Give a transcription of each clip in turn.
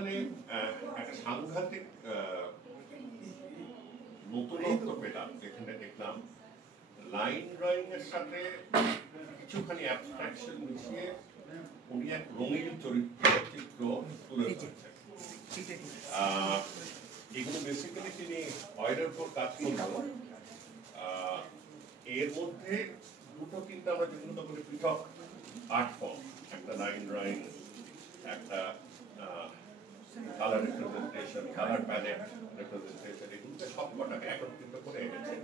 এখানে একটা সাংঘাতিক নতুনত্ব পেলাম, যেখানে দেখলাম লাইন ড্রয়িং এর সাথে কিছুখানি অ্যাবস্ট্রাকশন মিশিয়ে উনি এক রঙিন চিত্র তুলে ধরেছেন। এগুলো বেসিক্যালি তিনি অয়েলের উপর কাজ করবেন। এর মধ্যে দুটো কিন্তু আমরা যেগুলো বলি পৃথক আর্ট ফর্ম, একটা লাইন ড্রয়িং, একটা colour representation, colour palette representation, এগুলোকে সবকটাকে একত্রিত করে এনেছে।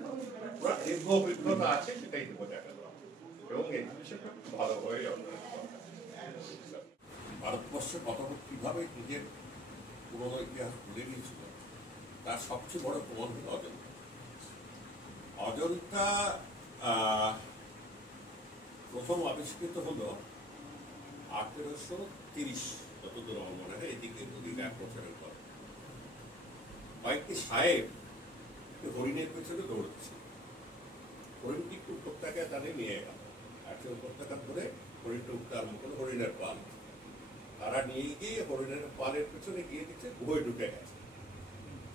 দীর্ঘ অভিজ্ঞতা আছে, সেটাই দেবো দেখানো এবং এই বিষয়টা খুব ভালোভাবে ভারতবর্ষে কতটা কিভাবে নিজের পুরোনো ইতিহাস ভুলে গিয়েছিল তার সবচেয়ে বড় প্রমাণ হল অজন্তা। অজন্তা প্রথম আবিষ্কৃত হল 1830, যতদূর আমার মনে হয়, এদিকে দুদিন 1 বছরের পর। কয়েকটি সাহেব হরিণের পেছনে দৌড়চ্ছে, হরিণটি একটু উপত্যকায় তাদের নিয়ে গেল, একটা উপত্যকা ধরে হরিণটা উঠতে আরম্ভ করলো, হরিণের পাল। তারা নিয়ে গিয়ে হরিণের পালের পেছনে গিয়ে দিচ্ছে, গুহয় ঢুকে গেছে।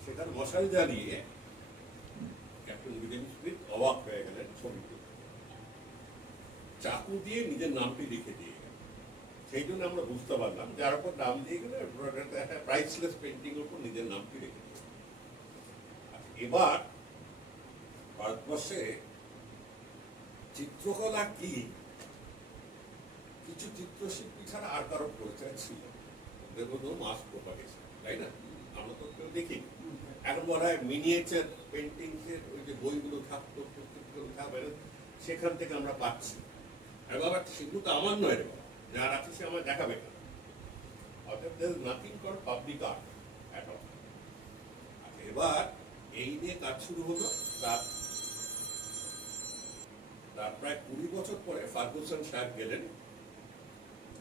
সেখানে মশাল জ্বালিয়ে ক্যাপ্টেন উইলিয়াম স্মিথ অবাক হয়ে গেলেন, ছবিতে চাকু দিয়ে নিজের নামটি লিখে দিয়ে গেলেন। সেই জন্য আমরা বুঝতে পারলাম যার উপর নাম দিয়ে গেলে একটা প্রাইসলেস পেন্টিং এর উপর নিজের নামটি লিখে দিয়ে। এবার ভারতবর্ষে চিত্রকলা কি কিছু চিত্রশিল্পী ছাড়া আর কারো পরিচয় ছিল? মাস প্রোপাগেশন, তাই না? আমরা তো কেউ দেখি। এখন বলা হয় মিনিয়েচার পেন্টিংস এর ওই যে বইগুলো থাকতো, পুস্তকগুলো থাকবে, সেখান থেকে আমরা পাচ্ছি। এবার সেগুলো তো আমার নয় রে বাবা, যার আছে সে আমার দেখাবে কেন? অর্থাৎ there is nothing called public art at all. এবার এই নিয়ে কাজ শুরু হলো। তার প্রায় 20 বছর পরে ফার্গুসন সাহেব গেলেন,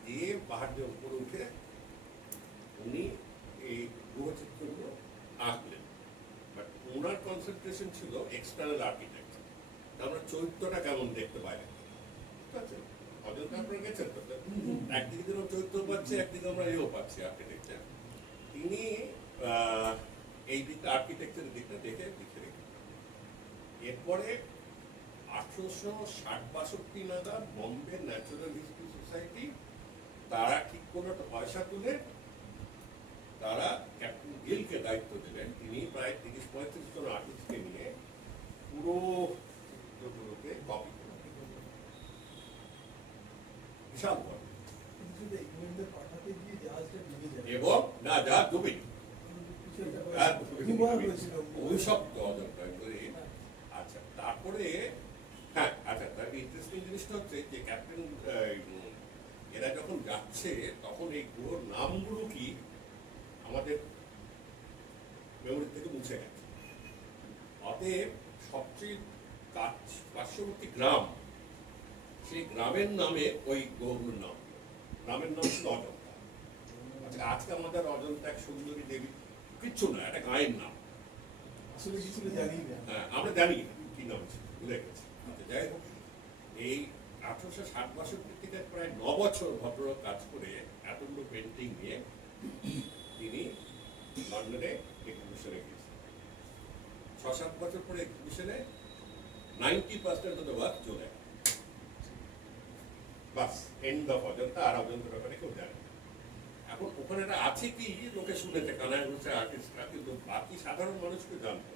গিয়ে পাহাড়ের উপরে উঠে উনি এই গ্রহচিত্রগুলো আঁকলেন। বাট ওনার কনসেন্ট্রেশন ছিল এক্সটার্নাল আর্কিটেকচার। আমরা চরিত্রটা কেমন দেখতে পাই, ঠিক আছে? অজন্তা আপনারা গেছেন তো, একদিকে যেন চরিত্র পাচ্ছে, একদিকে আমরা এও পাচ্ছি আর্কিটেকচার। তিনি এই দিকটা আর্কিটেকচারের দিকটা দেখে লিখে রেখে। এরপরে 1860-62 নাগাদ বম্বে ন্যাচারাল হিস্ট্রি সোসাইটি তারা ঠিক কোনো একটা পয়সা তুলে তারা ক্যাপ্টেন গিলকে দায়িত্ব দিলেন। তিনি প্রায় 30-35 জন আর্টিস্টকে নিয়ে পুরো চিত্রগুলোকে কপি করলেন। বিশাল বড় এবং না যা ডুবে অভিশপ্ত অজন্তা করে। আচ্ছা, তারপরে হ্যাঁ, আচ্ছা, তার ইন্টারেস্টিং জিনিসটা হচ্ছে যে ক্যাপ্টেন এরা যখন যাচ্ছে তখন এই গুলোর নামগুলো কি আমাদের মেমোরি থেকে মুছে গেছে। অতএব সবচেয়ে পার্শ্ববর্তী গ্রাম, সেই গ্রামের নামে ওই গ্রহগুলোর নাম, গ্রামের নাম ছিল অজন্তা। আচ্ছা, আজকে আমাদের অজন্তা এক সুন্দরী দেবী কিচ্ছু না, একটা গায়ের নাম। হ্যাঁ, আমরা জানি কি নাম ছিল, ভুলে গেছি। আচ্ছা, যাই হোক, এই 1860-62 থেকে প্রায় 9 বছর ভদ্রলোক কাজ করে এতগুলো পেন্টিং নিয়ে তিনি লন্ডনে এক্সিবিশনে গিয়েছেন। 6-7 বছর পরে এক্সিবিশনে 90% অফ দ্য ওয়ার্ক চলে গেল। বাস, এন্ড অফ অজন্তা। আর অজন্তার ব্যাপারে কেউ জানে না। এখন ওখানে আছে কি লোকে শুনেছে, কানায় ঘুরছে আর্টিস্টরা, কিন্তু বাকি সাধারণ মানুষকে জানতো।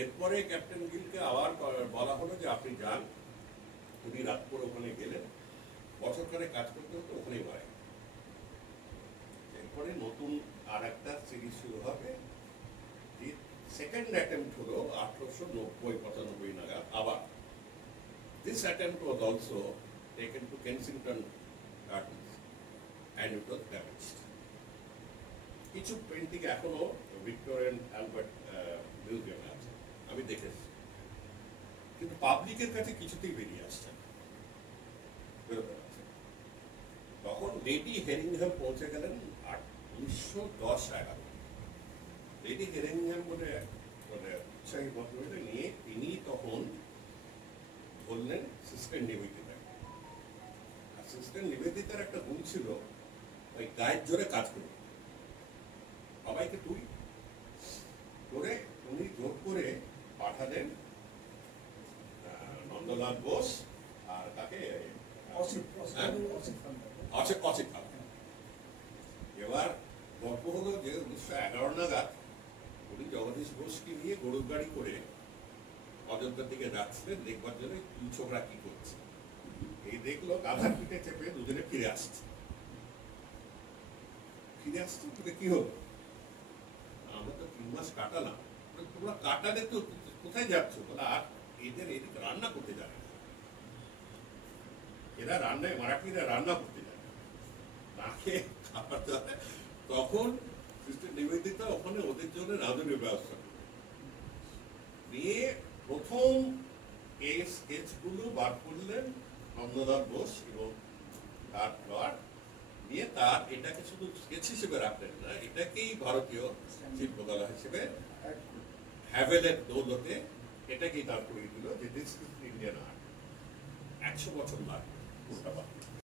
এরপরে ক্যাপ্টেন গিলকে আবার বলা হলো যে আপনি যান। উনি রাত করে ওখানে গেলেন, বছরখানে কাজ করতে হতো, ওখানেই মারা গেলেন। এরপরে নতুন আর একটা সিরিজ শুরু হবে। সেকেন্ড অ্যাটেম্পট হলো 1890-95 নাগাদ আবার। This attempt was also taken to Kensington gardens and it was damaged. কিছু পেন্টিং এখনো ভিক্টোরিয়ান অ্যালবার্ট মিউজিয়ামে আছে, আমি দেখেছি, কিন্তু পাবলিকের কাছে কিছুতেই বেরিয়ে আসছে না, বেরোতে পারছে। তখন লেডি হেরিংহ্যাম পৌঁছে গেলেন 1910-11। লেডি হেরিংহ্যাম বলে উৎসাহী ভদ্রমহিলা নিয়ে তিনি তখন বললেন সিস্টার নিবেদিতা। আর সিস্টার নিবেদিতার একটা গুণ ছিল ওই গায়ের জোরে কাজ করবে। সবাইকে তুই করে উনি জোর করে পাঠালেন নন্দলাল বোস আর তাকে অসিত খান। এবার গল্প হলো যে 1911 নাগাদ উনি জগদীশ বোসকে নিয়ে গরুর গাড়ি করে অযোধ্যার দিকে যাচ্ছিলেন দেখবার জন্য দুই ছোকরা কি করছে। এই দেখলো গাধার পিঠে চেপে দুজনে ফিরে আসছে কি হলো, আমরা তো 3 মাস কাটালাম, তোমরা কাটালে তো কোথায় যাচ্ছ? বলে আর এদের এদিকে রান্না করতে জানে না, এরা রান্নায় মারাঠিরা রান্না করতে জানে না খেয়ে খাবার দাবার। তখন সিস্টার নিবেদিতা ওখানে ওদের জন্য রাঁধুনির ব্যবস্থা নিয়ে প্রথম এই স্কেচগুলো বার করলেন নন্দলাল বোস এবং তার নিয়ে তার এটাকে শুধু স্কেচ হিসেবে রাখলেন না, এটাকেই ভারতীয় শিল্পকলা হিসেবে হ্যাভেলের দৌলতে এটাকেই তার করে দিল যে দিস ইজ ইন্ডিয়ান আর্ট। 100 বছর লাগবে।